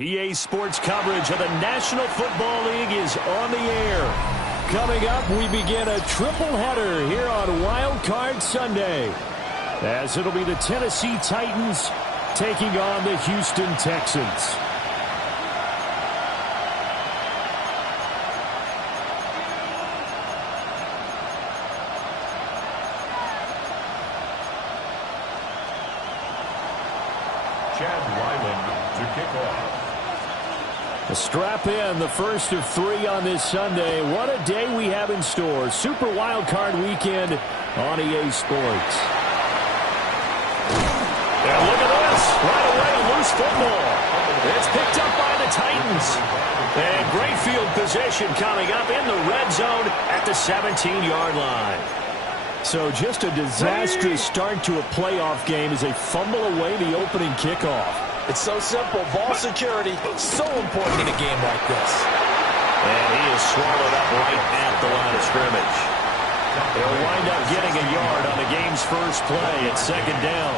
EA Sports coverage of the National Football League is on the air. Coming up, we begin a triple header here on Wild Card Sunday, as it'll be the Tennessee Titans taking on the Houston Texans. Chad Ryland to kick off. A strap in, the first of three on this Sunday. What a day we have in store. Super Wild Card Weekend on EA Sports. And look at this. Right away, loose football. It's picked up by the Titans. And great field position coming up in the red zone at the 17-yard line. So just a disastrous start to a playoff game as they fumble away the opening kickoff. It's so simple. Ball security, so important in a game like this. And he is swallowed up right at the line of scrimmage. They'll wind up getting a yard on the game's first play. It's second down.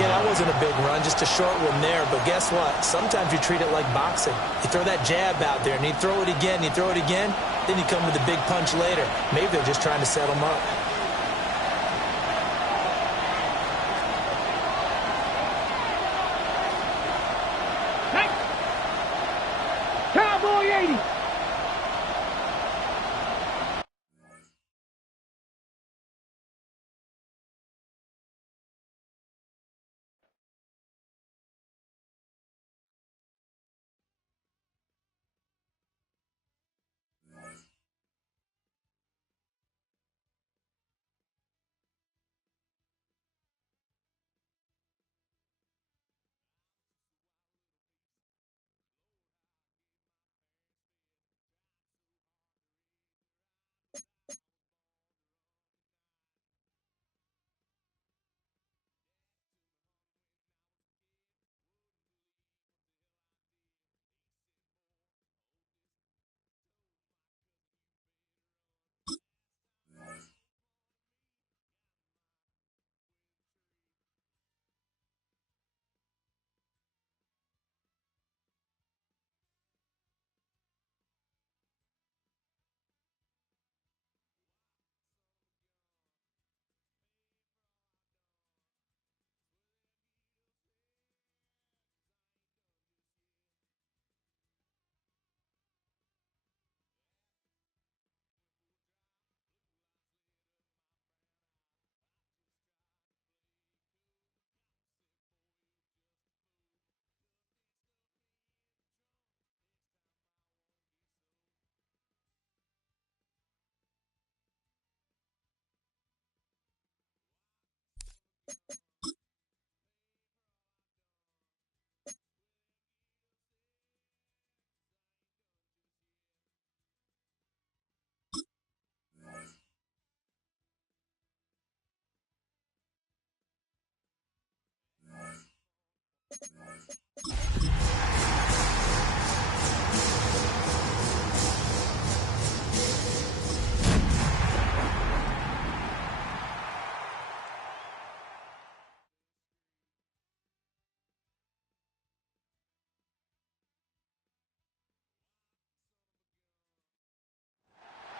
Yeah, that wasn't a big run, just a short one there. But guess what? Sometimes you treat it like boxing. You throw that jab out there, and you throw it again, you throw it again, then you come with a big punch later. Maybe they're just trying to set them up. Cowboy 80.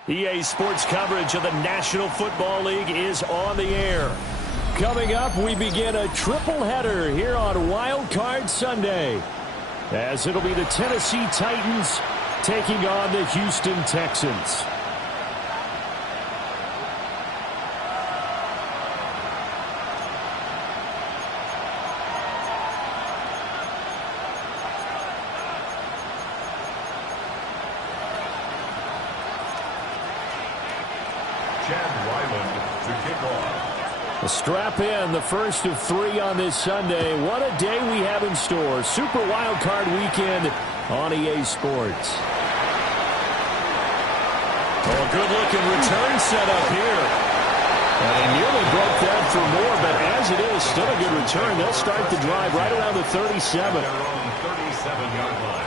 EA Sports coverage of the National Football League is on the air. Coming up, we begin a triple header here on Wild Card Sunday, as it'll be the Tennessee Titans taking on the Houston Texans. A strap in, the first of three on this Sunday. What a day we have in store. Super Wild Card Weekend on EA Sports. Oh, good-looking return set up here. And he nearly broke that for more, but as it is, still a good return. They'll start the drive right around the 37. Their own 37-yard line.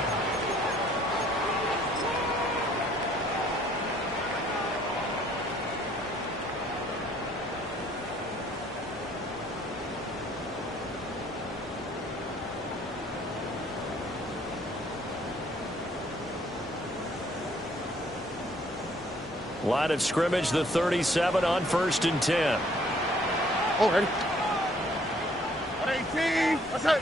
Line of scrimmage, the 37 on 1st and 10. Oh, ready. 118. That's it.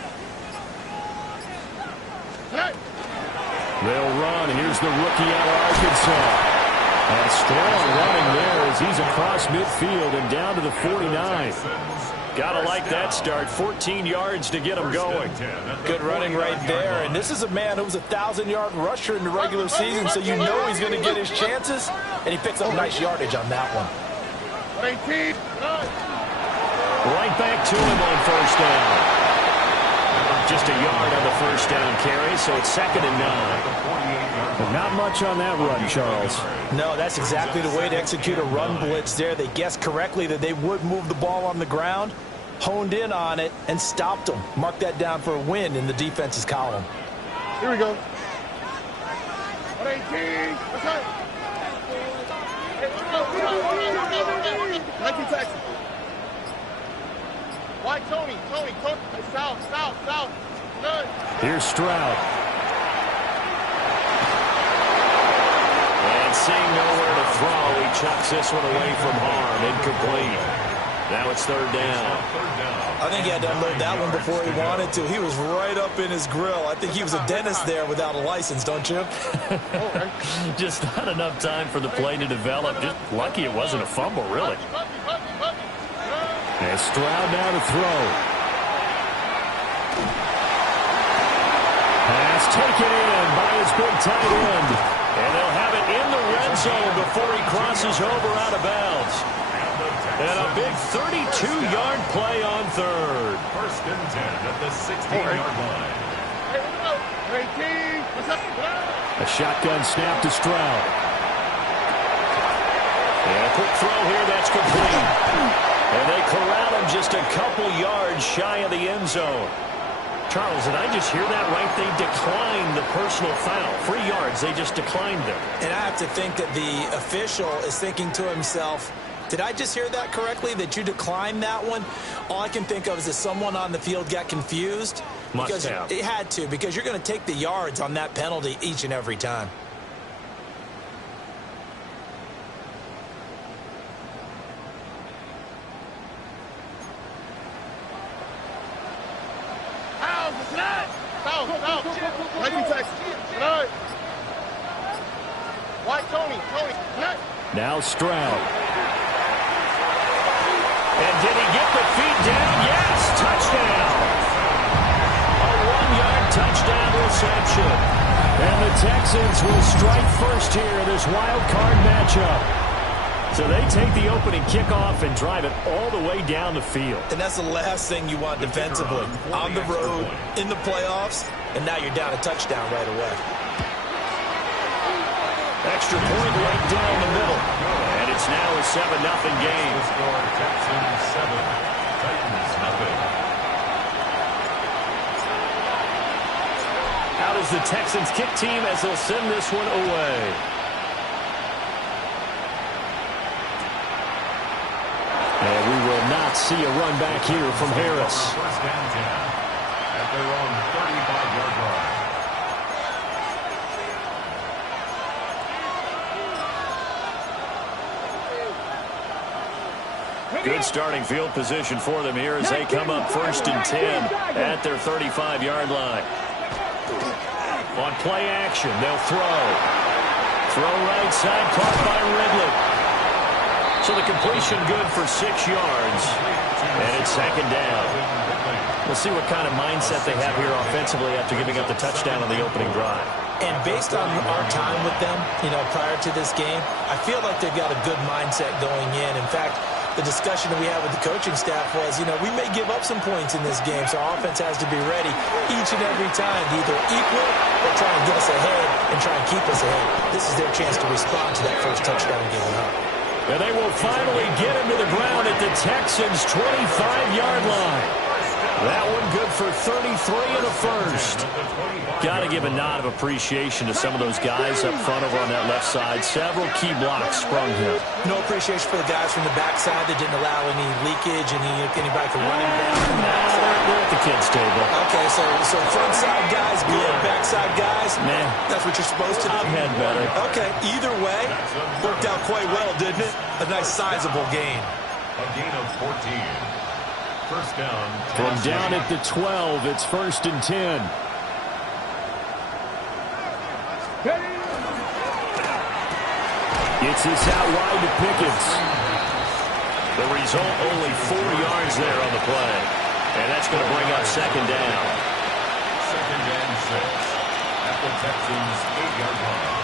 They'll run. Here's the rookie out of Arkansas. And strong running there as he's across midfield and down to the 49. Gotta like that start. 14 yards to get him going. Good running right there. And this is a man who was a 1,000-yard rusher in the regular season, so you know he's going to get his chances. And he picks up nice yardage on that one. 18. Right back to him on 1st down. Just a yard on the 1st down carry, so it's 2nd and 9. But not much on that run, Charles. No, that's exactly the way to execute a run blitz there. They guessed correctly that they would move the ball on the ground, honed in on it, and stopped them. Mark that down for a win in the defense's column. Here we go. 118. What's up? 19 Texas. White Tony. South. Good. Here's Stroud. And seeing nowhere to throw, he chucks this one away from harm. Incomplete. Now it's 3rd down. I think he had to unload that one before he wanted to. He was right up in his grill. I think he was a dentist there without a license, don't you? Just not enough time for the play to develop. Just lucky it wasn't a fumble, really. And Stroud now to throw. Pass taken in by his big tight end. And they'll have it in the red zone before he crosses over out of bounds. And a big 32-yard play on 3rd. 1st and 10 at the 16-yard line. A shotgun snap to Stroud. And a quick throw here that's complete. And they corral him just a couple yards shy of the end zone. Charles, did I just hear that right? They declined the personal foul. 3 yards, they just declined them. And I have to think that the official is thinking to himself, did I just hear that correctly, that you declined that one? All I can think of is that someone on the field got confused. Must have. It had to, because you're going to take the yards on that penalty each and every time. White Tony. Now Stroud. And did he get the feet down? Yes, touchdown. A 1-yard touchdown reception. And the Texans will strike first here in this wild card matchup. So they take the opening kickoff and drive it all the way down the field. And that's the last thing you want defensively. On the road, in the playoffs, and now you're down a touchdown right away. Extra point right down the middle. And it's now a 7-0 game. Score Texans 7, Titans nothing. How does the Texans kick team as they'll send this one away? And we will not see a run back here from Harris. 1st and 10 at their own 35-yard line. Good starting field position for them here as they come up 1st and 10 at their 35-yard line. On play action, they'll throw. Throw right side, caught by Ridley. So the completion good for 6 yards. And it's 2nd down. We'll see what kind of mindset they have here offensively after giving up the touchdown on the opening drive. And based on our time with them, prior to this game, I feel like they've got a good mindset going in. In fact, the discussion that we had with the coaching staff was, we may give up some points in this game, so our offense has to be ready each and every time to either equal or try and get us ahead and try and keep us ahead. This is their chance to respond to that first touchdown given up. And they will finally get him to the ground at the Texans' 25-yard line. That one good for 33 and a first. Got to give a nod of appreciation to some of those guys up front over on that left side. Several key blocks sprung here. No appreciation for the guys from the backside that didn't allow any leakage, anybody from running down from the backside. They're at the kids' table. Okay, so front side guys, good. Back side guys, Nah. that's what you're supposed to do. I've had better. Okay, either way, worked out quite well, didn't it? A nice sizable gain. A gain of 14. First down. From down at the 12, it's 1st and 10. It's this out wide to Pickens. The result, only 4 yards there on the play. And that's going to bring up 2nd down. 2nd and 6 at the Texans' 8-yard line.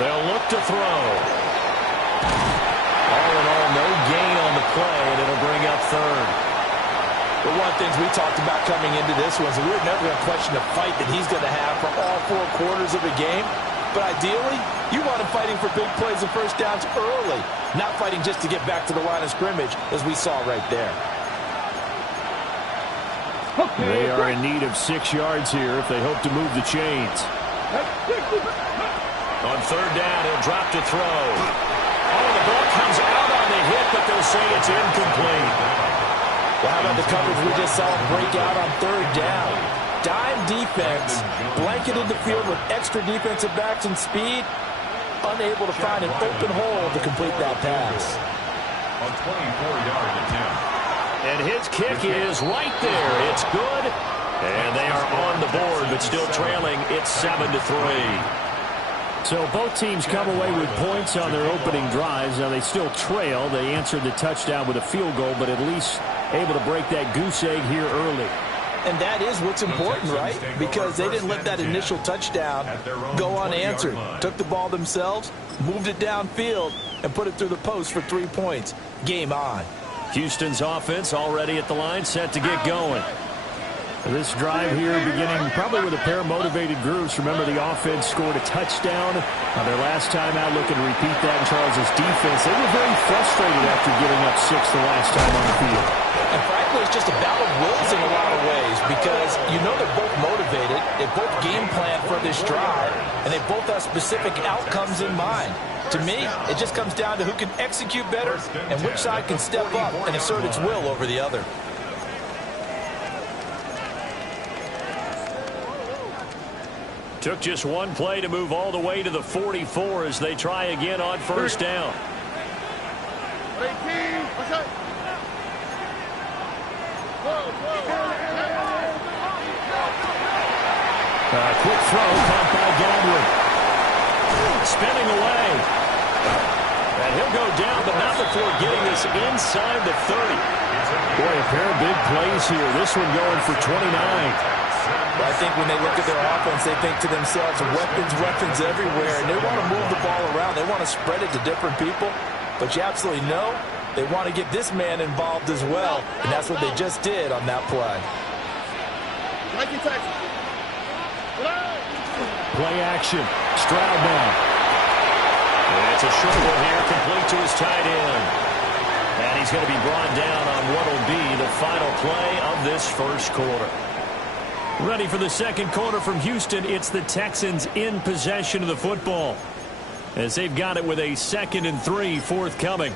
They'll look to throw. All in all, no gain on the play, and it'll bring up 3rd. But one of the things we talked about coming into this was we were never going to question the fight that he's going to have for all 4 quarters of a game. But ideally, you want him fighting for big plays and first downs early, not fighting just to get back to the line of scrimmage, as we saw right there. They are in need of 6 yards here if they hope to move the chains. On 3rd down, he'll drop to throw. Oh, the ball comes out on the hit, but they'll say it's incomplete. Well, how about the coverage we just saw break out on 3rd down? Dime defense, blanketed the field with extra defensive backs and speed, unable to find an open hole to complete that pass. A 24-yard attempt. And his kick is right there. It's good. And they are on the board, but still trailing. It's 7-3. So both teams come away with points on their opening drives. Now they still trail. They answered the touchdown with a field goal, but at least able to break that goose egg here early. And that is what's important, right? Because they didn't let that initial touchdown go unanswered. Took the ball themselves, moved it downfield, and put it through the post for 3 points. Game on. Houston's offense already at the line, set to get going. This drive here beginning probably with a pair of motivated groups. Remember, the offense scored a touchdown on their last time out, looking to repeat that in Charles' defense. They were very frustrated after giving up 6 the last time on the field. And frankly, it's just a battle of wills in a lot of ways because you know they're both motivated, they both game plan for this drive, and they both have specific outcomes in mind. To me, it just comes down to who can execute better and which side can step up and assert its will over the other. Took just one play to move all the way to the 44 as they try again on 1st down. 18, what's up? Quick throw caught by Godwin. Spinning away. And he'll go down, but not before getting this inside the 30. Boy, a pair of big plays here. This one going for 29. Well, I think when they look at their offense, they think to themselves, weapons everywhere, and they want to move the ball around. They want to spread it to different people, but you absolutely know they want to get this man involved as well, and that's what they just did on that play. Play action. Stroud now. And it's a short one here, complete to his tight end. And he's going to be brought down on what will be the final play of this first quarter. Ready for the second quarter from Houston. It's the Texans in possession of the football as they've got it with a 2nd and 3 forthcoming.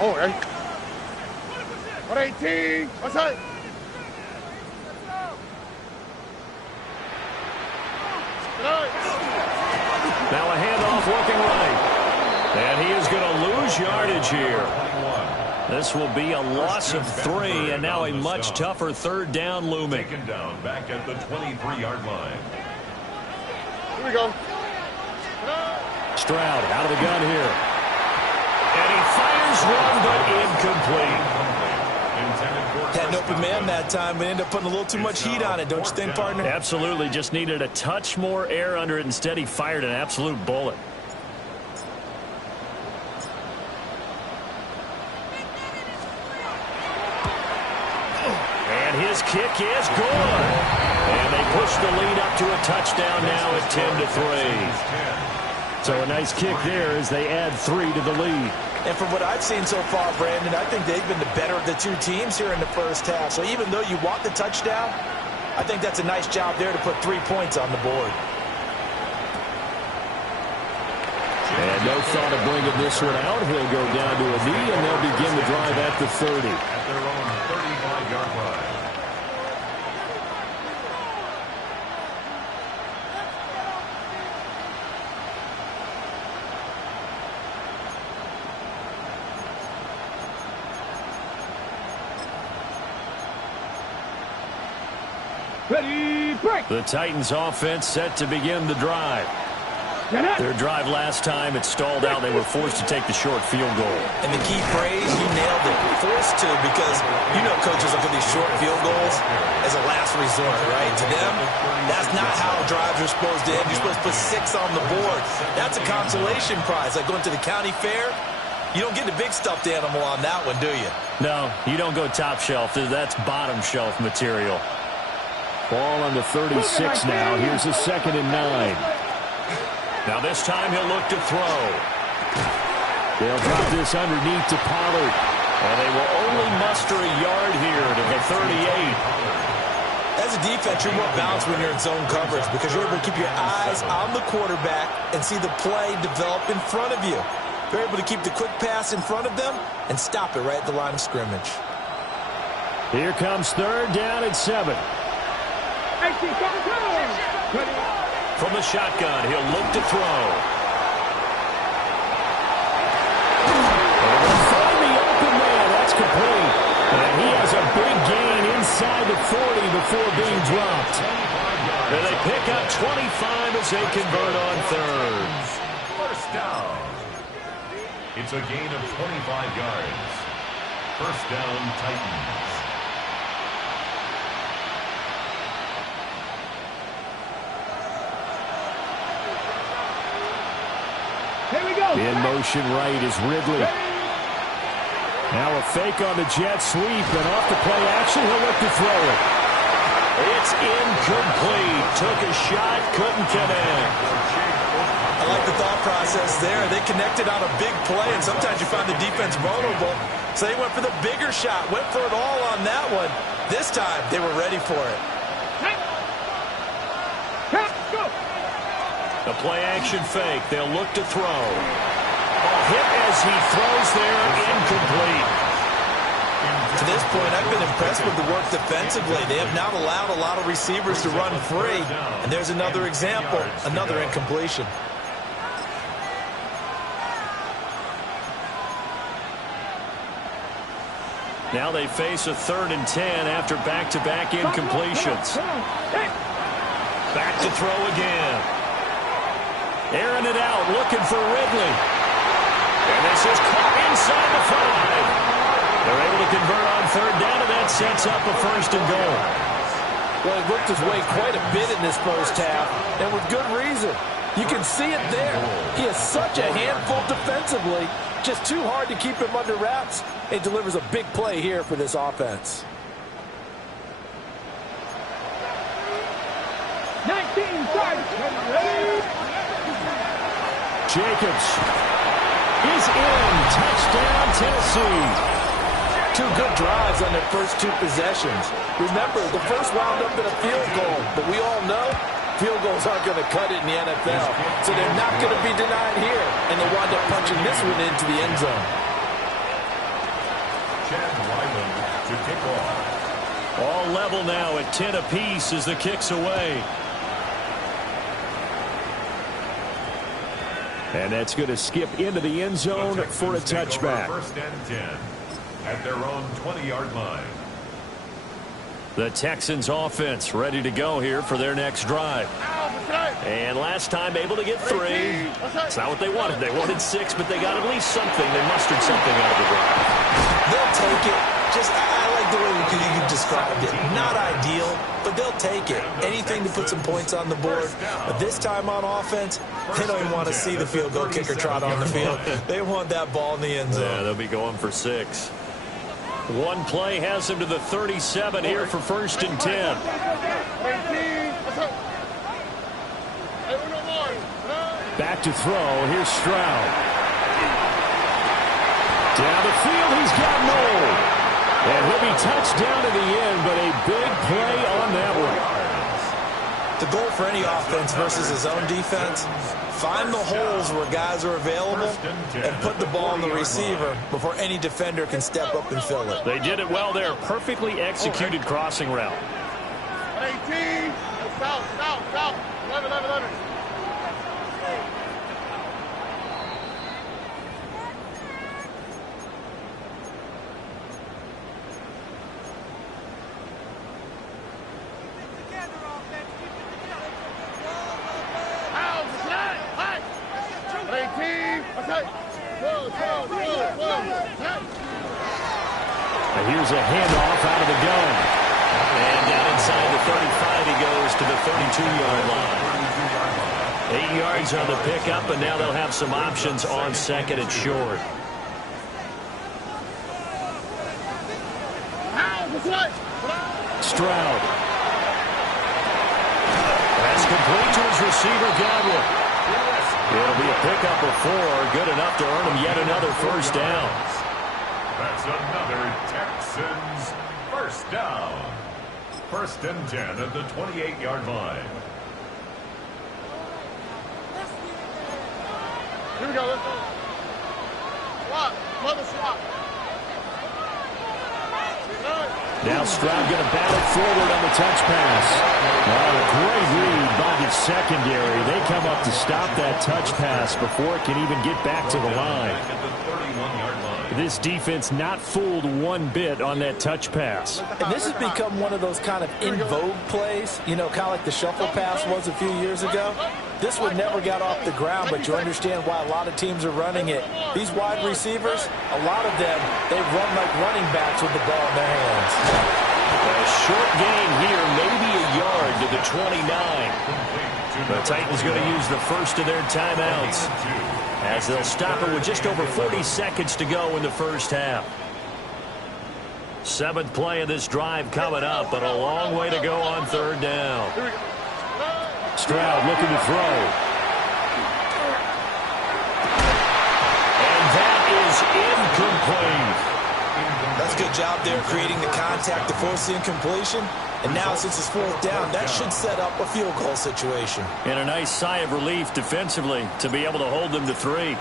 Oh, right. 18, what's up? Now a handoff working right. And he is going to lose yardage here. This will be a loss of 3, and now a much tougher 3rd down looming. Taken down back at the 23-yard line. Here we go. Stroud out of the gun here. And he fires one, but incomplete. Had an open man that time, but ended up putting a little too much heat on it, don't you think, partner? Absolutely. Just needed a touch more air under it. Instead, he fired an absolute bullet. And his kick is good. And they push the lead up to a touchdown now at 10-3. So a nice kick there as they add 3 to the lead. And from what I've seen so far, Brandon, I think they've been the better of the two teams here in the first half. So even though you want the touchdown, I think that's a nice job there to put 3 points on the board. And no thought of bringing this one out. He'll go down to a knee, and they'll begin the drive at the 30. At their own 35-yard line. Ready, break. The Titans offense set to begin the drive. Their drive last time, it stalled out. They were forced to take the short field goal. And the key phrase, you nailed it, forced to, because you know coaches look at these short field goals as a last resort, right? To them, that's not how drives are supposed to end. You're supposed to put 6 on the board. That's a consolation prize, like going to the county fair. You don't get the big stuffed animal on that one, do you? No, you don't go top shelf. That's bottom shelf material. Ball on the 36 now. Here's a 2nd and 9. Now this time he'll look to throw. They'll drop this underneath to Pollard. And they will only muster a yard here to the 38. As a defense, you're more balanced when you're in zone coverage because you're able to keep your eyes on the quarterback and see the play develop in front of you. You're able to keep the quick pass in front of them and stop it right at the line of scrimmage. Here comes 3rd down and 7. From the shotgun, he'll look to throw. And they'll find the open man. That's complete. And he has a big gain inside the 40 before being dropped. And they pick up 25 as they convert on 3rd. First down. It's a gain of 25 yards. First down, Titans. In motion right is Ridley. Now a fake on the jet sweep, and off the play action, he'll look to throw it. It's incomplete. Took a shot, couldn't connect. I like the thought process there. They connected on a big play, and sometimes you find the defense vulnerable. So they went for the bigger shot, went for it all on that one. This time, they were ready for it. The play-action fake. They'll look to throw. Hit as he throws there, incomplete. To this point, I've been impressed with the work defensively. They have not allowed a lot of receivers to run free. And there's another example, another incompletion. Now they face a 3rd and 10 after back-to-back incompletions. Back to throw again. Airing it out, looking for Ridley. And this is caught inside the 5. They're able to convert on 3rd down, and that sets up a 1st and goal. Well, he worked his way quite a bit in this first half, and with good reason. You can see it there. He is such a handful defensively, just too hard to keep him under wraps, and delivers a big play here for this offense. 19 yards. Jacobs is in. Touchdown, Tennessee. 2 good drives on their first 2 possessions. Remember, the first wound up in a field goal, but we all know field goals aren't going to cut it in the NFL. So they're not going to be denied here, and they wind up punching this one into the end zone. Chad Ryland to kick off. All level now at 10 apiece as the kick's away. And that's going to skip into the end zone for a touchback. 1st and 10 at their own 20-yard line. The Texans offense ready to go here for their next drive. And last time able to get 3. It's not what they wanted. They wanted 6, but they got at least something. They mustered something out of the drive. They'll take it. I like the way you described it. Not ideal, but they'll take it. Anything to put some points on the board. But this time on offense, they don't even want to see the field goal kicker trot on the field. They want that ball in the end zone. Yeah, they'll be going for 6. One play has him to the 37 here for 1st and 10. Back to throw. Here's Stroud. Down the field, he's got Knoll. And he'll be touched down to the end, but a big play on that one. The goal for any offense versus his own defense, find the holes where guys are available and put the ball on the receiver before any defender can step up and fill it. They did it well there. Perfectly executed crossing route. 18. South. 11. Here's a handoff out of the gun. And down inside the 35, he goes to the 32-yard line. 8 yards on the pickup, and now they'll have some options on second and short. Stroud. That's complete to his receiver, Godwin. It'll be a pickup of 4, good enough to earn him yet another first down. That's another Texans first down. 1st and 10 at the 28-yard line. Here we go. Let's go. Swap. Now Stroud going to battle forward on the touch pass. A great read by the secondary. They come up to stop that touch pass before it can even get back to the line. At the 31-yard line. This defense not fooled one bit on that touch pass. And this has become one of those kind of in vogue plays, you know, kind of like the shuffle pass was a few years ago. This one never got off the ground, but you understand why a lot of teams are running it. These wide receivers, a lot of them, they run like running backs with the ball in their hands. A short gain here, maybe a yard to the 29. The Titans going to use the first of their timeouts as they'll stop it with just over 40 seconds to go in the first half. 7th play of this drive coming up, but a long way to go on 3rd down. Stroud looking to throw. And that is incomplete. That's a good job there creating the contact to force the incompletion. And now since it's 4th down, that should set up a field goal situation. And a nice sigh of relief defensively to be able to hold them to 3.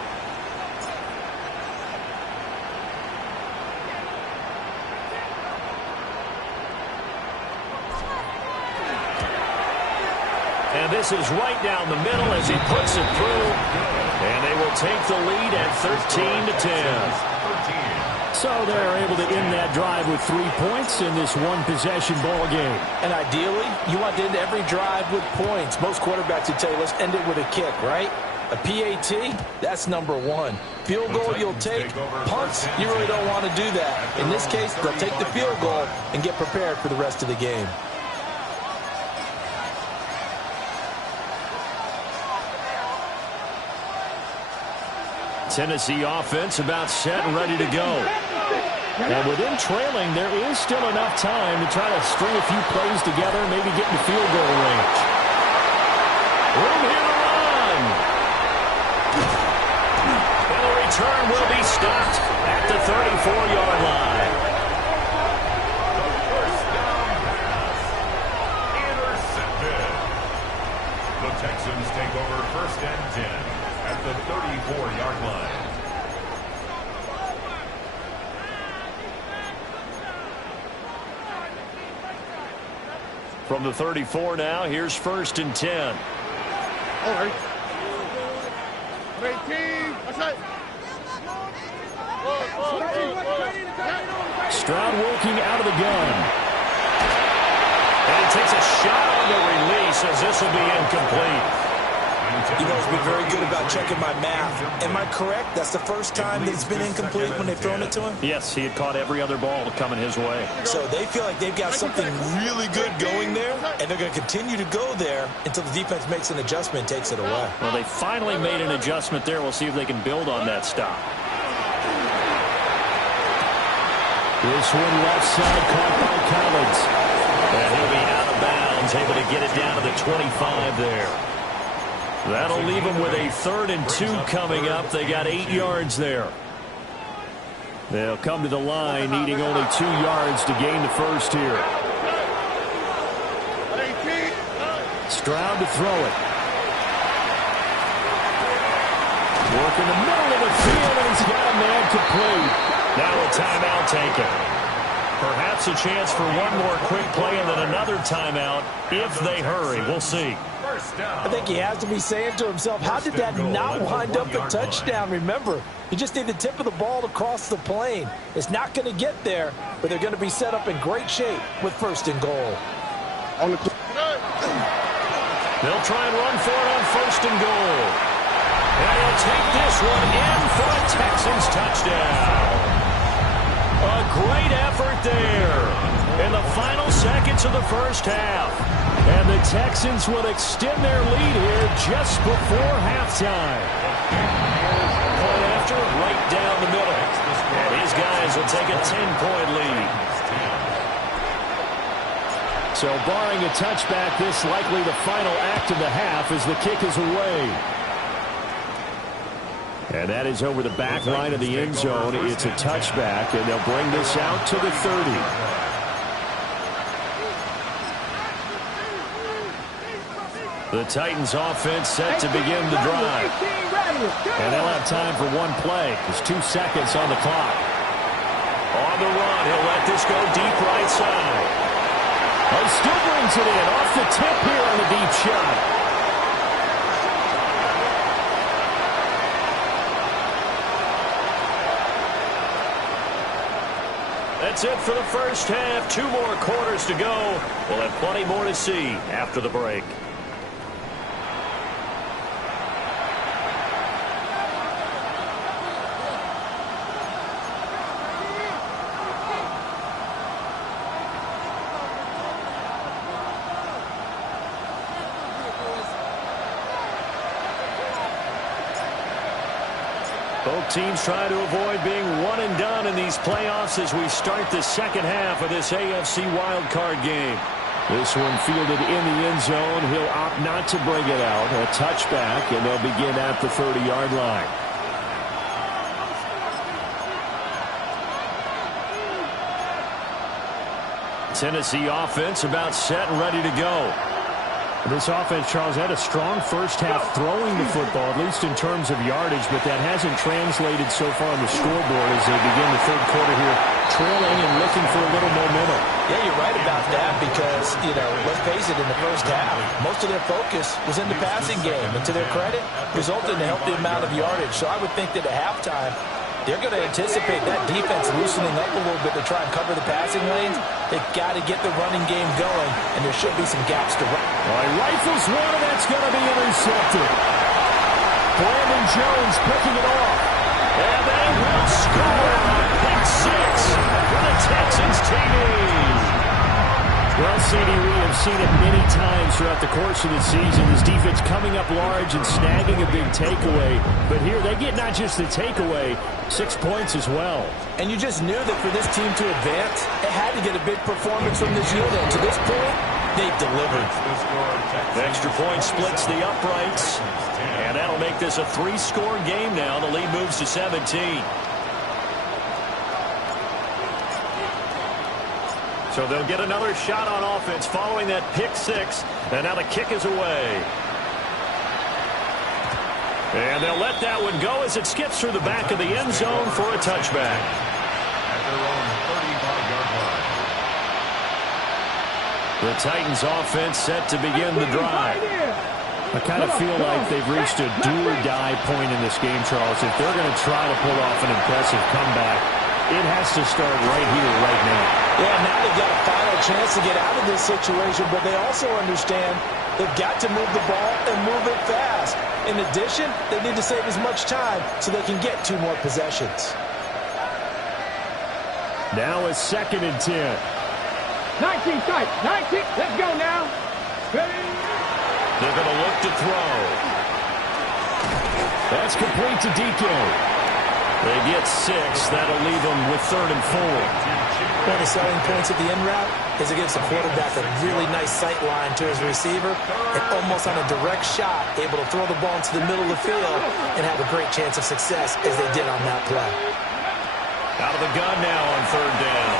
And this is right down the middle as he puts it through. And they will take the lead at 13-10. So they're able to end that drive with 3 points in this one-possession ball game. And ideally, you want to end every drive with points. Most quarterbacks would tell you, let's end it with a kick, right? A PAT, that's number 1. Field goal you'll take. Punts, you really don't want to do that. In this case, they'll take the field goal and get prepared for the rest of the game. Tennessee offense about set and ready to go. And with them trailing, there is still enough time to try to string a few plays together and maybe get in the field goal range. Room here to run. And the return will be stopped at the 34-yard line. First down pass. Intercepted. The Texans take over 1st and 10 at the 34-yard line. From the 34 now, here's 1st and 10. All right. 18. Stroud working out of the gun. And he takes a shot on the release as this will be incomplete. You know, he's been very good about checking my math. Am I correct? That's the first time that it's been incomplete when they've thrown it to him? Yes, he had caught every other ball coming his way. So they feel like they've got something really good going there, and they're going to continue to go there until the defense makes an adjustment and takes it away. Well, they finally made an adjustment there. We'll see if they can build on that stop. This one left side caught by Collins. And he'll be out of bounds, able to get it down to the 25 there. That'll leave them with a 3rd and 2 coming up. They got 8 yards there. They'll come to the line, needing only 2 yards to gain the first here. Stroud to throw it. Work in the middle of the field, and he's got a man complete. Now a timeout taken. Perhaps a chance for one more quick play and then another timeout if they hurry. We'll see. I think he has to be saying to himself, how did that not wind up a touchdown? Remember, you just need the tip of the ball to cross the plane. It's not going to get there, but they're going to be set up in great shape with 1st and goal. They'll try and run for it on 1st and goal. And he'll take this one in for a Texans touchdown. A great effort there in the final seconds of the first half. And the Texans will extend their lead here just before halftime. Point after, right down the middle. And his guys will take a 10-point lead. So barring a touchback, this likely the final act of the half as the kick is away. And that is over the back line of the end zone. It's a touchback, and they'll bring this out to the 30. The Titans offense set to begin the drive. And they'll have time for one play. There's 2 seconds on the clock. On the run, he'll let this go deep right side. Oh, he still brings it in off the tip here on the deep shot. That's it for the first half. 2 more quarters to go. We'll have plenty more to see after the break. Both teams try to avoid being one and done in these playoffs as we start the second half of this AFC wildcard game. This one fielded in the end zone. He'll opt not to bring it out. A touchback, and they'll begin at the 30-yard line. Tennessee offense about set and ready to go. This offense, Charles, had a strong first half throwing the football, at least in terms of yardage, but that hasn't translated so far on the scoreboard as they begin the third quarter here, trailing and looking for a little momentum. Yeah, you're right about that because, let's face it, in the first half, most of their focus was in the passing game, and to their credit, resulted in a healthy amount of yardage. So I would think that at halftime, they're going to anticipate that defense loosening up a little bit to try and cover the passing lanes. They've got to get the running game going, and there should be some gaps to run. All right, rifles one, and that's going to be intercepted. Brandon Jones picking it off. And they will score on pick 6 for the Texans TV. Well, CD, we have seen it many times throughout the course of the season. This defense coming up large and snagging a big takeaway. But here they get not just the takeaway, 6 points as well. And you just knew that for this team to advance, it had to get a big performance from this unit. And to this point, they've delivered. The extra point splits the uprights. And that'll make this a 3-score game now. The lead moves to 17. So they'll get another shot on offense following that pick 6. And now the kick is away. And they'll let that one go as it skips through the back of the end zone for a touchback. At their own 35-yard line. The Titans offense set to begin the drive. I kind of feel like they've reached a do-or-die point in this game, Charles. If they're going to try to pull off an impressive comeback, it has to start right here, right now. Yeah, now they've got a final chance to get out of this situation, but they also understand they've got to move the ball and move it fast. In addition, they need to save as much time so they can get 2 more possessions. Now a 2nd and 10. 19 strike, 19, let's go now. Ready? They're going to look to throw. That's complete to DK. They get 6. That'll leave them with 3rd and 4. One of the selling points of the end route is it gives the quarterback a really nice sight line to his receiver and almost on a direct shot, able to throw the ball into the middle of the field and have a great chance of success as they did on that play. Out of the gun now on third down.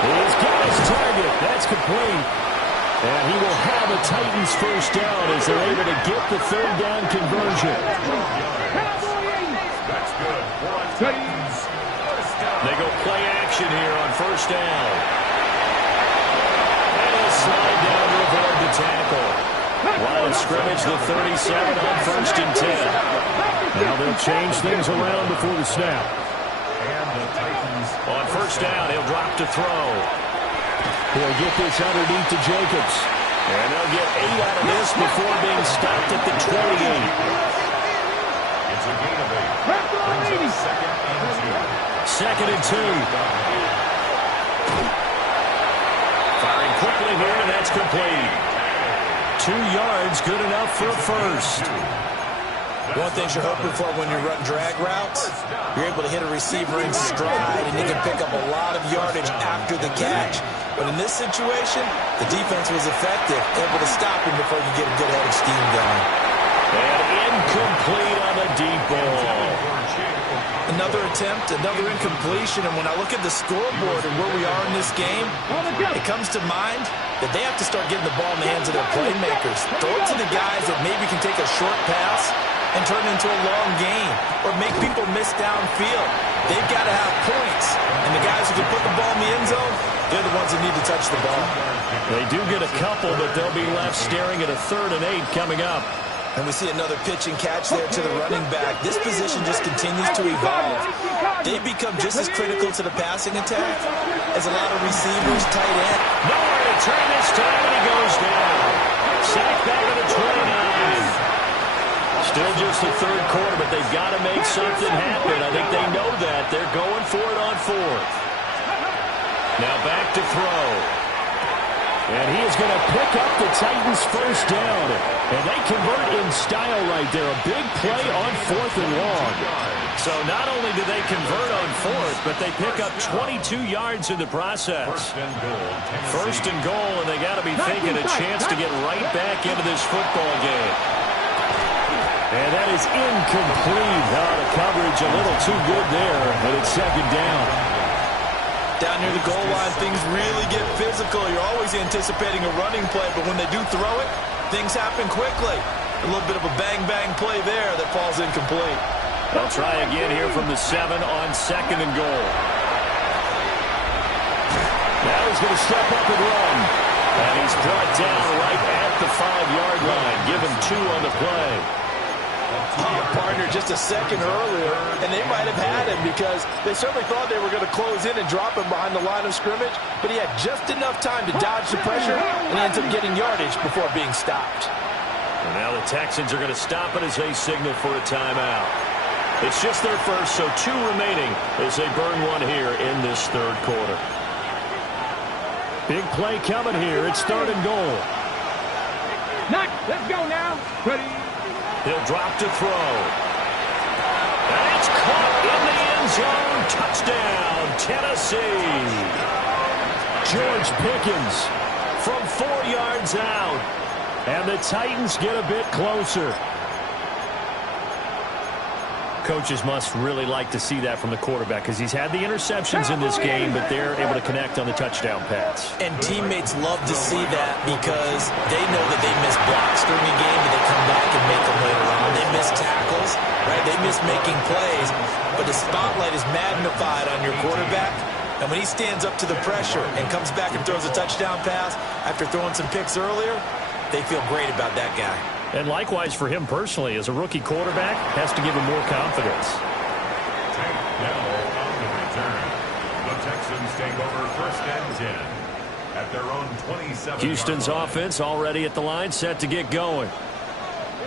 He's got his target. That's complete. And he will have a Titans first down as they're able to get the third down conversion. That's good. Titans. They go play action here on first down. And he'll slide down to avoid the tackle. Line of scrimmage, the 37 on first and 10. Now they'll change things around before the snap. And the Titans. On first down, he'll drop to throw. He'll get this underneath to Jacobs. And they'll get 8 out of this before being stopped at the 28. It's a gain of 8. Brings up second and 2. Second and 2. Firing quickly here, and that's complete. 2 yards, good enough for a first. One thing you're hoping for when you run drag routes, you're able to hit a receiver in stride, and you can pick up a lot of yardage after the catch. But in this situation, the defense was effective, able to stop him before you get a good head of steam going. And incomplete on the deep ball. Another attempt, another incompletion, and when I look at the scoreboard and where we are in this game, it comes to mind that they have to start getting the ball in the hands of their playmakers. Throw it to the guys that maybe can take a short pass and turn it into a long game or make people miss downfield. They've got to have points, and the guys who can put the ball in the end zone, they're the ones that need to touch the ball. They do get a couple, but they'll be left staring at a 3rd and 8 coming up. And we see another pitch and catch there to the running back. This position just continues to evolve. They become just as critical to the passing attack as a lot of receivers, tight end. Nowhere to turn this time, and he goes down. Sacked back at the 29. Still just the 3rd quarter, but they've got to make something happen. I think they know that. They're going for it on 4th. Now back to throw. And he is going to pick up the Titans' first down. And they convert in style right there. A big play on 4th and long. So not only do they convert on 4th, but they pick up 22 yards in the process. First and goal, and they got to be thinking a chance to get right back into this football game. And that is incomplete. The coverage a little too good there, but it's second down. Down near the goal line, things really get physical. You're always anticipating a running play, but when they do throw it, things happen quickly. A little bit of a bang-bang play there that falls incomplete. They'll try again here from the 7 on second and goal. Now he's going to step up and run. And he's brought down right at the 5-yard line. Give him 2 on the play. Partner just a second earlier, and they might have had him because they certainly thought they were going to close in and drop him behind the line of scrimmage, but he had just enough time to dodge the pressure, and he ends up getting yardage before being stopped. And now the Texans are going to stop it as they signal for a timeout. It's just their first, so 2 remaining as they burn one here in this 3rd quarter. Big play coming here. It's 3rd and goal. Let's go now. Ready. He'll drop to throw. That's caught in the end zone. Touchdown, Tennessee. George Pickens from 4 yards out. And the Titans get a bit closer. Coaches must really like to see that from the quarterback because he's had the interceptions in this game, but they're able to connect on the touchdown pass. And teammates love to see that because they know that they miss blocks during a game, but they come back and make them later on. They miss tackles, right? They miss making plays, but the spotlight is magnified on your quarterback. And when he stands up to the pressure and comes back and throws a touchdown pass after throwing some picks earlier, they feel great about that guy. And likewise for him personally, as a rookie quarterback, has to give him more confidence. Now on the return, the Texans take over 1st and 10 at their own 27. Houston's offense already at the line, set to get going.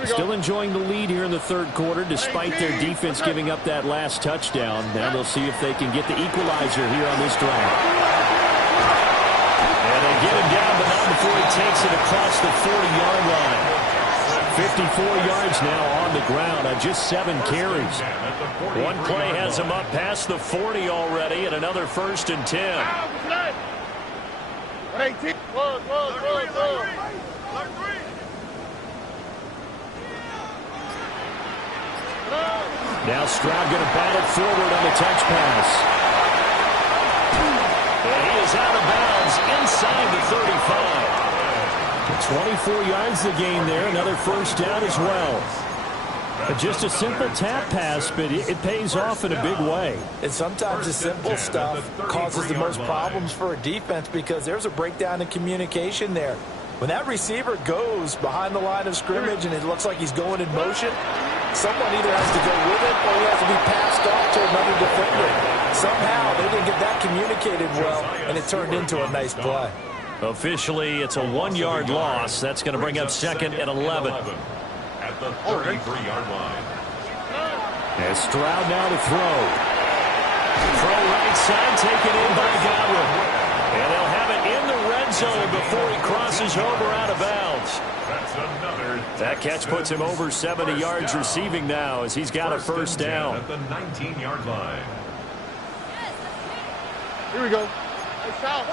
Still enjoying the lead here in the 3rd quarter, despite their defense giving up that last touchdown. Now they'll see if they can get the equalizer here on this drive. And they get him down, but not before he takes it across the 40-yard line. 54 yards now on the ground on just 7 carries. One play has him up past the 40 already, and another 1st and 10. 18. Now Stroud going to battle forward on the touch pass. is out of bounds inside the 35. 24 yards the gain there. Another first down as well. Just a simple tap pass, but it pays off in a big way. And sometimes the simple stuff causes the most problems for a defense because there's a breakdown in communication there. When that receiver goes behind the line of scrimmage and it looks like he's going in motion, someone either has to go with it or he has to be passed off to another defender. Somehow they didn't get that communicated well, and it turned into a nice play. Officially, it's a 1-yard loss. That's going to bring up second and 11. At the 33-yard line. And Stroud now to throw. Throw right side, taken in by Godwin. And they'll have it in the red zone before he crosses over out of bounds. That's another. That catch puts him over 70 yards receiving now as he's got a first down. At the 19-yard line. Here we go. South.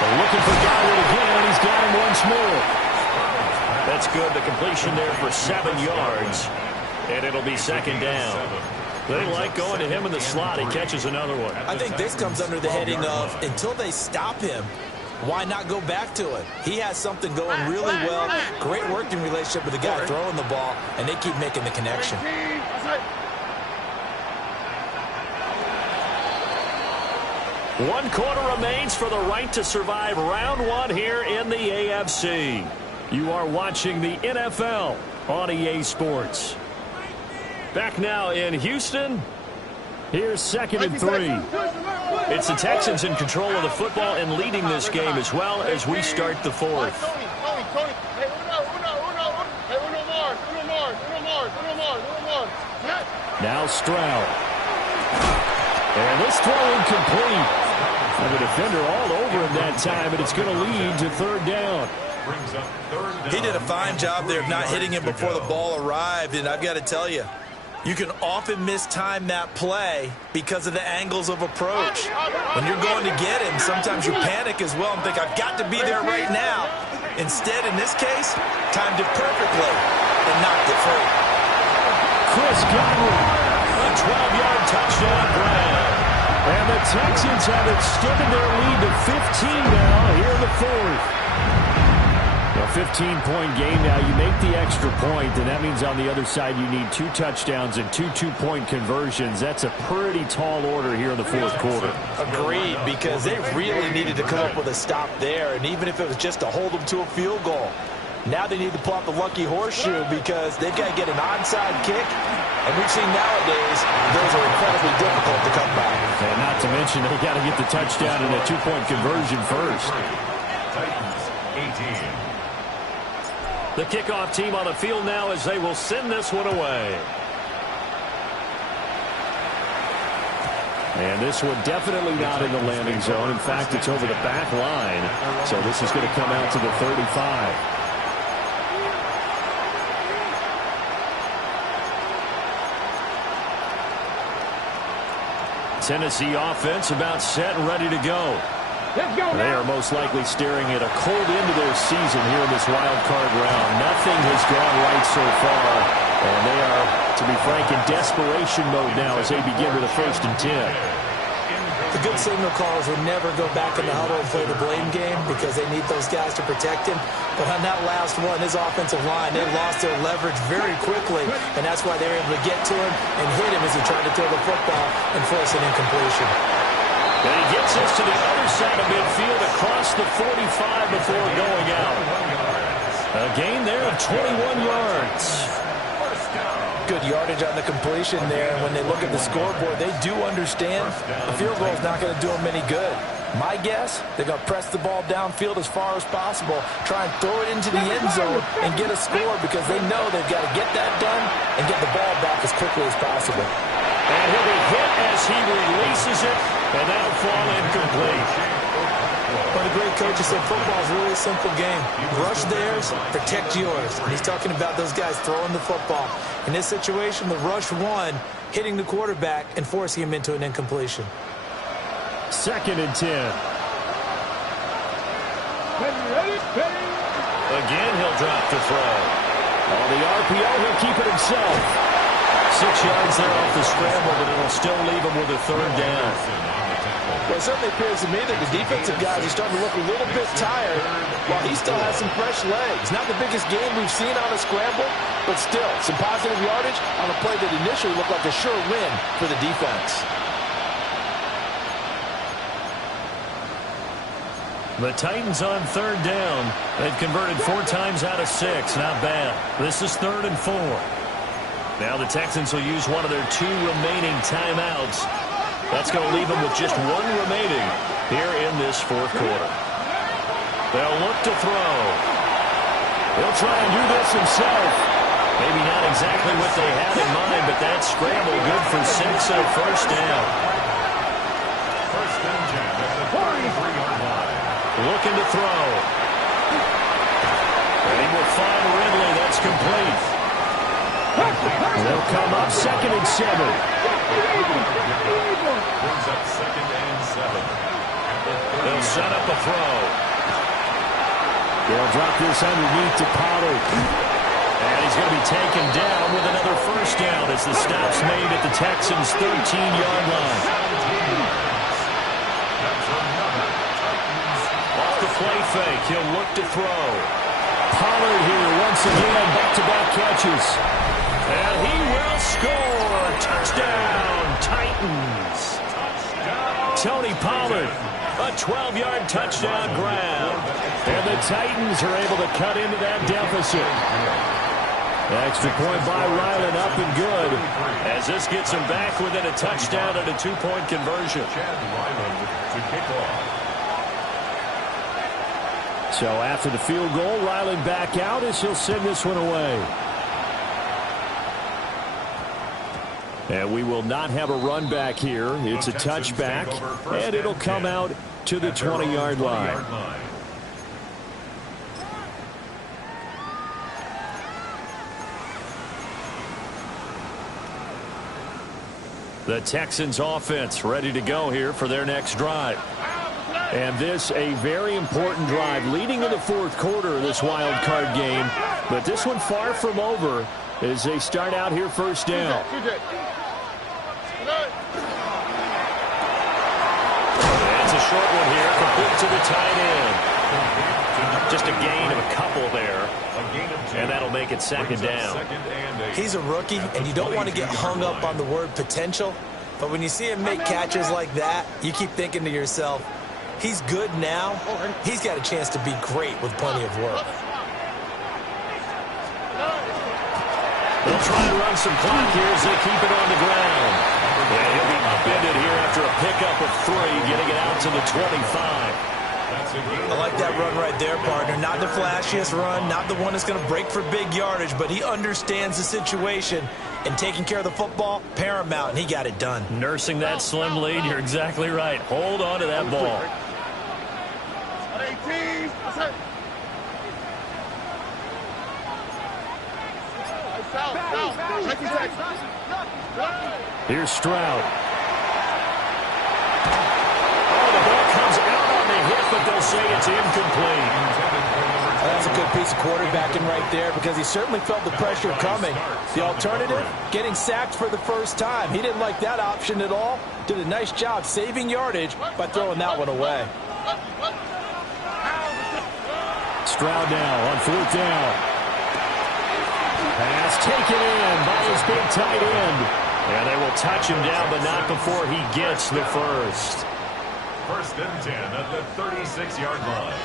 They're looking for Godwin again, and he's got him once more. That's good. The completion there for 7 yards. And it'll be second down. They like going to him in the slot. He catches another one. I think this comes under the heading of until they stop him, why not go back to it? He has something going really well. Great working relationship with the guy throwing the ball, and they keep making the connection. 1 quarter remains for the right to survive round 1 here in the AFC. You are watching the NFL on EA Sports. Back now in Houston. Here's second and 3. It's the Texans in control of the football and leading this game as well as we start the 4th. Now Stroud. And this throw incomplete. And the defender all over him that time, and it's going to lead to third down. He did a fine job there of not hitting him before the ball arrived, and I've got to tell you, you can often mistime that play because of the angles of approach. When you're going to get him, sometimes you panic as well and think, I've got to be there right now. Instead, in this case, timed it perfectly and knocked it free. Chris Godwin, a 12-yard touchdown grab. And the Texans have extended their lead to 15 now here in the 4th. A 15-point game now. You make the extra point, and that means on the other side you need 2 touchdowns and 2 two-point conversions. That's a pretty tall order here in the 4th quarter. Agreed, because they really needed to come up with a stop there, and even if it was just to hold them to a field goal. Now they need to pull out the lucky horseshoe because they've got to get an onside kick, and we've seen nowadays those are incredibly difficult to come by. And not to mention they got to get the touchdown and a 2-point conversion first. Titans 18. The kickoff team on the field now as they will send this one away. And this one definitely not in the landing zone. In fact, it's over the back line. So this is going to come out to the 35. Tennessee offense about set and ready to go. Let's go They now. are most likely staring at a cold end to their season here in this wild card round. Nothing has gone right so far, and they are, to be frank, in desperation mode now as they begin with a 1st and 10. The good signal callers would never go back in the huddle and play the blame game because they need those guys to protect him. But on that last one, his offensive line, they lost their leverage very quickly, and that's why they were able to get to him and hit him as he tried to throw the football and force an incompletion. And he gets us to the other side of midfield across the 45 before going out. A gain there of 21 yards. Good yardage on the completion there. And when they look at the scoreboard, they do understand the field goal is not going to do them any good. My guess, they're going to press the ball downfield as far as possible, try and throw it into the end zone and get a score because they know they've got to get that done and get the ball back as quickly as possible. And he'll be hit as he releases it, and that'll fall incomplete. One of the great coaches said football is really a simple game. Rush theirs, protect yours. And he's talking about those guys throwing the football. In this situation, the rush one, hitting the quarterback and forcing him into an incompletion. 2nd and 10. Again, he'll drop the throw. On the RPO, he'll keep it himself. 6 yards there off the scramble, but it'll still leave him with a third down. Well, it certainly appears to me that the defensive guys are starting to look a little bit tired while he still has some fresh legs. Not the biggest game we've seen on a scramble, but still some positive yardage on a play that initially looked like a sure win for the defense. The Titans on third down. They've converted 4 times out of 6. Not bad. This is 3rd and 4. Now the Texans will use one of their 2 remaining timeouts. That's going to leave them with just 1 remaining here in this 4th quarter. They'll look to throw. He'll try and do this himself. Maybe not exactly what they had in mind, but that scramble good for 6 and a first down. First and 10 at the 43-yard line. Looking to throw. And he will find Ridley. That's complete. They'll come up 2nd and 7. Brings up 2nd and 7. They'll set up a throw. They'll drop this underneath to Pollard. And he's going to be taken down with another first down as the stop's made at the Texans' 13-yard line. Off the play fake, he'll look to throw. Pollard here once again, back-to-back catches. And he will score. Touchdown, Titans. Tony Pollard, a 12-yard touchdown grab. And the Titans are able to cut into that deficit. Extra point by Ryland, up and good. As this gets him back within a touchdown and a 2-point conversion. Chad Ryland to kick off. So after the field goal, Ryland back out as he'll send this one away. And we will not have a run back here. It's a touchback, and it'll come out to the 20-yard line. The Texans offense ready to go here for their next drive. And this a very important drive leading in the 4th quarter of this wild card game. But this one far from over as they start out here first down. It's a short one here, complete to the tight end. Just a gain of a couple there. And that'll make it 2nd down. He's a rookie, and you don't want to get hung up on the word potential. But when you see him make catches like that, you keep thinking to yourself, he's good now. He's got a chance to be great with plenty of work. They'll try to run some clock here as they keep it on the ground. And he'll be upended here after a pickup of 3, getting it out to the 25. I like that run right there, partner. Not the flashiest run, not the one that's going to break for big yardage, but he understands the situation, and taking care of the football, paramount, and he got it done. Nursing that slim lead, you're exactly right. Hold on to that ball. Here's Stroud. But they'll say it's incomplete. That's a good piece of quarterbacking right there because he certainly felt the pressure coming. The alternative, getting sacked for the first time. He didn't like that option at all. Did a nice job saving yardage by throwing that one away. Stroud now on 4th down. Pass taken in by his big tight end. And they will touch him down, but not before he gets the first. First and 10 at the 36-yard line.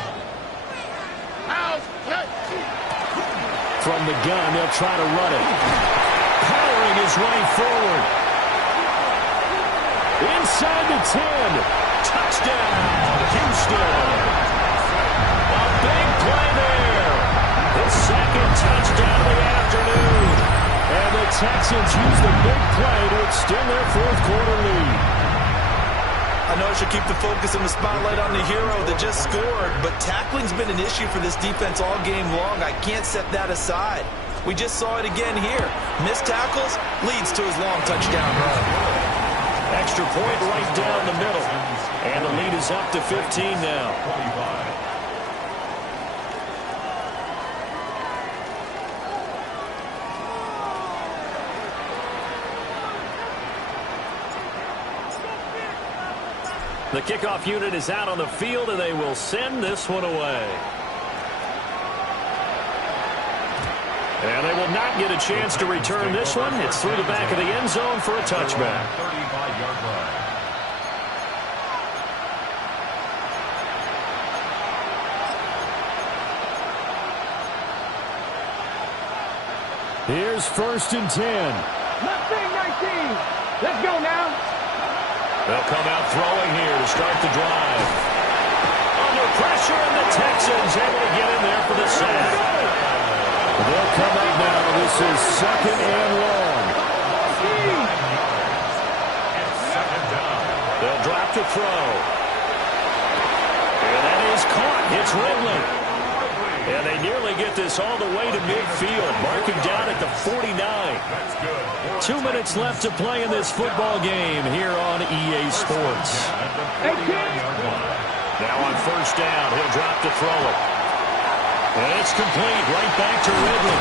From the gun, they'll try to run it. Powering his way forward. Inside the 10. Touchdown, Houston. A big play there. His 2nd touchdown of the afternoon. And the Texans use the big play to extend their 4th quarter lead. I know I should keep the focus and the spotlight on the hero that just scored, but tackling's been an issue for this defense all game long. I can't set that aside. We just saw it again here. Missed tackles leads to his long touchdown run. Extra point right down the middle. And the lead is up to 15 now. 25. The kickoff unit is out on the field, and they will send this one away. And they will not get a chance to return this one. It's through the back of the end zone for a touchback. 35-yard line. Here's 1st and 10. Mustang 19. Let's go now. They'll come out throwing here to start the drive. Under pressure, and the Texans able to get in there for the sack. They'll come up now. This is 2nd and long. It's 2nd down. They'll drop to throw. And that is caught. It's Ridley. And they nearly get this all the way to midfield, marking down at the 49. That's good. 2 minutes left to play in this football game here on EA Sports. At the 49-yard line. Now on 1st down, he'll drop to throw it. And it's complete, right back to Ridley.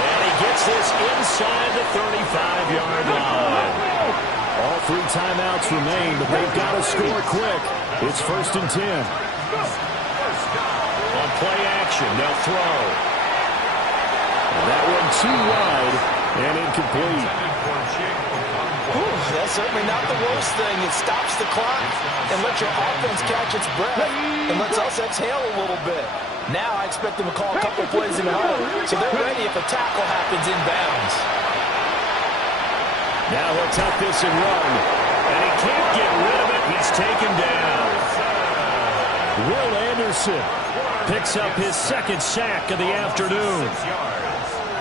And he gets this inside the 35-yard line. All 3 timeouts remain, but they've got to score quick. It's 1st and 10. On play action, they'll throw. And that one too wide and incomplete. That's certainly not the worst thing. It stops the clock and lets your offense catch its breath and lets us exhale a little bit. Now I expect them to call a couple plays in a huddle, so they're ready if a tackle happens inbounds. Now he'll tuck this and run. And he can't get rid of it. He's taken down. Will Anderson picks up his 2nd sack of the afternoon.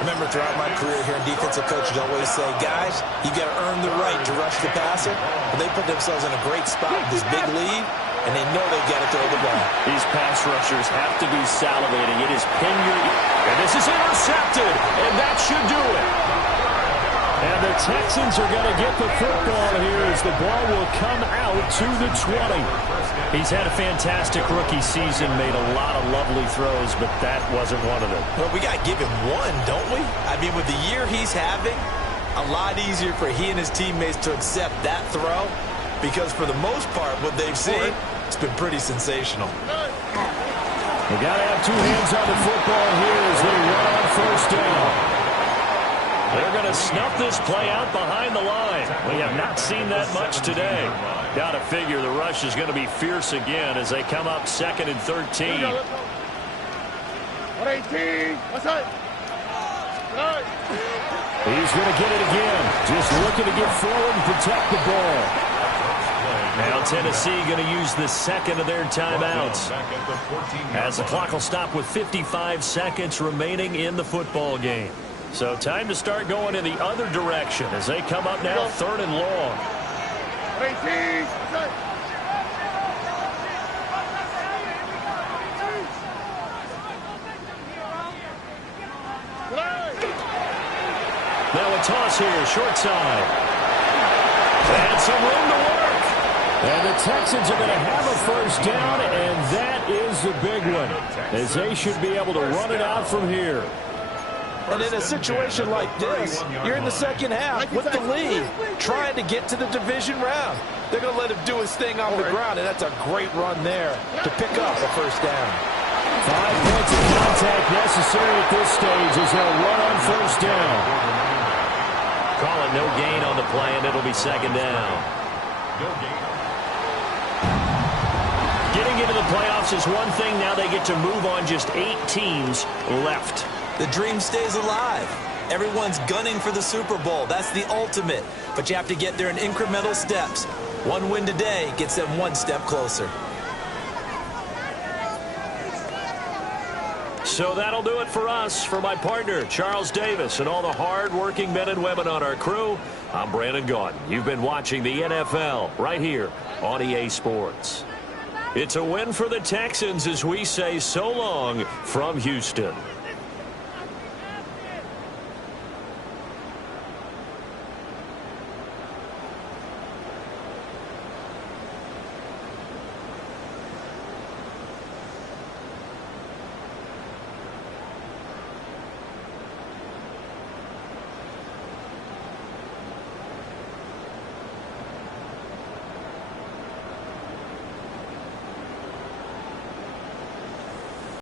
Remember, throughout my career here, defensive coaches always say, guys, you got to earn the right to rush the passer. But they put themselves in a great spot with this big lead, and they know they've got to throw the ball. These pass rushers have to be salivating. It is pin your... And this is intercepted, and that should do it. And the Texans are going to get the football here as the ball will come out to the 20. He's had a fantastic rookie season, made a lot of lovely throws, but that wasn't one of them. Well, we got to give him one, don't we? I mean, with the year he's having, a lot easier for he and his teammates to accept that throw because for the most part, what they've seen, it's been pretty sensational. They got to have 2 hands on the football here as they run on 1st down. They're going to snuff this play out behind the line. We have not seen that much today. Got to figure the rush is going to be fierce again as they come up 2nd and 13. 118. What's that? He's going to get it again. Just looking to get forward and protect the ball. Now Tennessee going to use the 2nd of their timeouts. As the clock will stop with 55 seconds remaining in the football game. So time to start going in the other direction as they come up now 3rd and long. 18. Now a toss here, short side. And some room to work. And the Texans are going to have a 1st down, and that is the big one, as they should be able to run it out from here. And in a situation like this, you're in the 2nd half with the lead, trying to get to the division round. They're going to let him do his thing on the ground, and that's a great run there to pick up a 1st down. 5 points of contact necessary at this stage as they'll run on 1st down. Call it no gain on the play, and it'll be 2nd down. Getting into the playoffs is one thing. Now they get to move on. Just 8 teams left. The dream stays alive. Everyone's gunning for the Super Bowl. That's the ultimate. But you have to get there in incremental steps. One win today gets them 1 step closer. So that'll do it for us. For my partner, Charles Davis, and all the hard-working men and women on our crew, I'm Brandon Gaudin. You've been watching the NFL right here on EA Sports. It's a win for the Texans as we say so long from Houston.